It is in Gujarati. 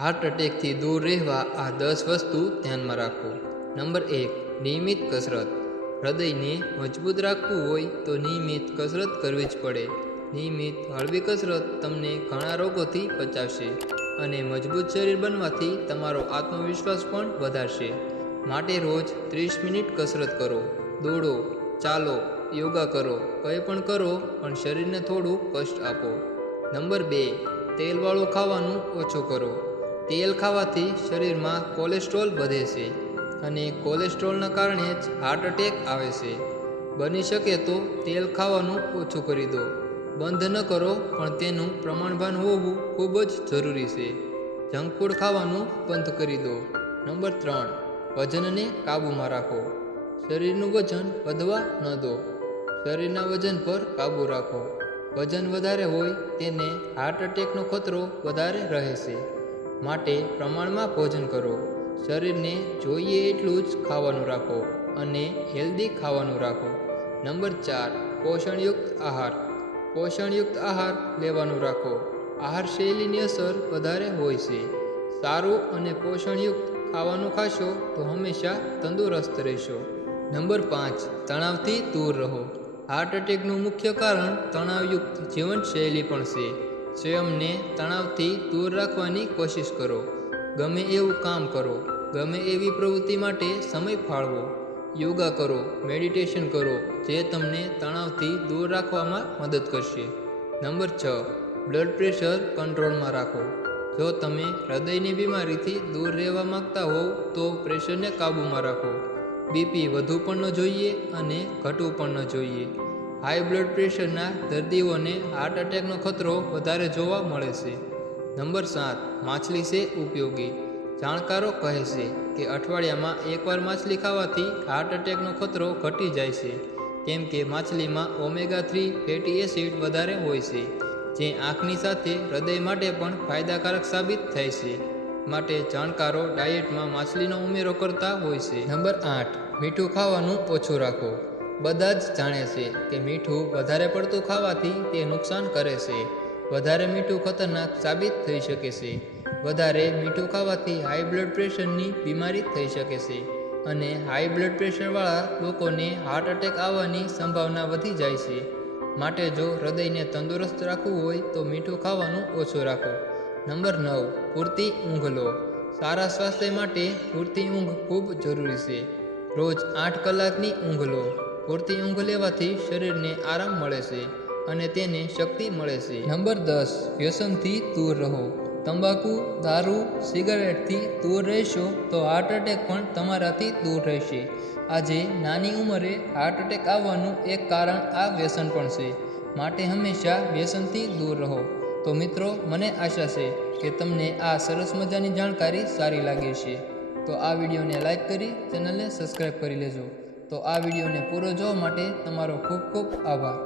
હાર્ટ એટેકથી દૂર રહેવા આ 10 વસ્તુ ધ્યાનમાં રાખો। નંબર 1, નિયમિત કસરત। હૃદયને મજબૂત રાખવું હોય તો નિયમિત કસરત કરવી જ પડે। નિયમિત હળવી કસરત તમને ઘણા રોગોથી બચાવશે અને મજબૂત શરીર બનવાથી તમારો આત્મવિશ્વાસ પણ વધારશે। માટે રોજ 30 મિનિટ કસરત કરો, દોડો, ચાલો, યોગા કરો, કંઈ પણ કરો, પણ શરીરને થોડું કષ્ટ આપો। નંબર 2, તેલવાળું ખાવાનું ઓછું કરો। તેલ ખાવાથી શરીરમાં કોલેસ્ટ્રોલ વધે છે અને કોલેસ્ટ્રોલના કારણે જ હાર્ટ એટેક આવે છે। બની શકે તો તેલ ખાવાનું ઓછું કરી દો। બંધ ન કરો, પણ તેનું પ્રમાણભાન હોવું ખૂબ જ જરૂરી છે। જંક ફૂડ ખાવાનું બંધ કરી દો। નંબર 3, વજનને કાબૂમાં રાખો। શરીરનું વજન વધવા ન દો। શરીરના વજન પર કાબૂ રાખો। વજન વધારે હોય તેને હાર્ટ એટેકનો ખતરો વધારે રહે છે। માટે પ્રમાણમાં ભોજન કરો। શરીરને જોઈએ એટલું જ ખાવાનું રાખો અને હેલ્ધી ખાવાનું રાખો। નંબર 4, પોષણયુક્ત આહાર। પોષણયુક્ત આહાર લેવાનું રાખો। આહાર શૈલીની અસર વધારે હોય છે। સારું અને પોષણયુક્ત ખાવાનું ખાશો તો હંમેશા તંદુરસ્ત રહેશો। નંબર 5, તણાવથી દૂર રહો। હાર્ટ એટેકનું મુખ્ય કારણ તણાવયુક્ત જીવનશૈલી પણ છે। સ્વયંને તણાવથી દૂર રાખવાની કોશિશ કરો। ગમે એવું કામ કરો, ગમે એવી પ્રવૃત્તિ માટે સમય ફાળવો। યોગા કરો, મેડિટેશન કરો, જે તમને તણાવથી દૂર રાખવામાં મદદ કરશે। નંબર 6, બ્લડ પ્રેશર કંટ્રોલમાં રાખો। જો તમે હૃદયની બીમારીથી દૂર રહેવા માંગતા હોવ તો પ્રેશરને કાબૂમાં રાખો। બીપી વધુ પણ ન જોઈએ અને ઘટવું પણ ન જોઈએ। હાઈ બ્લડ પ્રેશરના દર્દીઓને હાર્ટ એટેકનો ખતરો વધારે જોવા મળે છે। નંબર 7, માછલી છે ઉપયોગી। જાણકારો કહે છે કે અઠવાડિયામાં એકવાર માછલી ખાવાથી હાર્ટ એટેકનો ખતરો ઘટી જાય છે, કેમ કે માછલીમાં ઓમેગા-3 ફેટી એસિડ વધારે હોય છે, જે આંખની સાથે હૃદય માટે પણ ફાયદાકારક સાબિત થાય છે। માટે જાણકારો ડાયટમાં માછલીનો ઉમેરો કરતા હોય છે। નંબર 8, મીઠું ખાવાનું ઓછું રાખો। બધા જ જાણે છે કે મીઠું વધારે પડતું ખાવાથી તે નુકસાન કરે છે। વધારે મીઠું ખતરનાક સાબિત થઈ શકે છે। વધારે મીઠું ખાવાથી હાઈ બ્લડ પ્રેશરની બીમારી થઈ શકે છે અને હાઈ બ્લડ પ્રેશરવાળા લોકોને હાર્ટ એટેક આવવાની સંભાવના વધી જાય છે। માટે જો હૃદયને તંદુરસ્ત રાખવું હોય તો મીઠું ખાવાનું ઓછું રાખો। નંબર 9, પૂરતી ઊંઘ લો। સારા સ્વાસ્થ્ય માટે પૂરતી ઊંઘ ખૂબ જરૂરી છે। રોજ 8 કલાકની ઊંઘ લો। પૂરતી ઊંઘ લેવાથી શરીરને આરામ મળે છે અને તેને શક્તિ મળે છે। નંબર 10, વ્યસનથી દૂર રહો। તંબાકુ, દારૂ, સિગારેટથી દૂર રહેશો તો હાર્ટ એટેક પણ તમારાથી દૂર રહેશે। આજે નાની ઉંમરે હાર્ટ એટેક આવવાનું એક કારણ આ વ્યસન પણ છે। માટે હંમેશા વ્યસનથી દૂર રહો। તો મિત્રો, મને આશા છે કે તમને આ સરસ મજાની જાણકારી સારી લાગી છે। તો આ વિડીયોને લાઈક કરી ચેનલને સબસ્ક્રાઈબ કરી લેજો। તો આ વિડીયોને પૂરો જોવા માટે તમારો ખૂબ ખૂબ આભાર।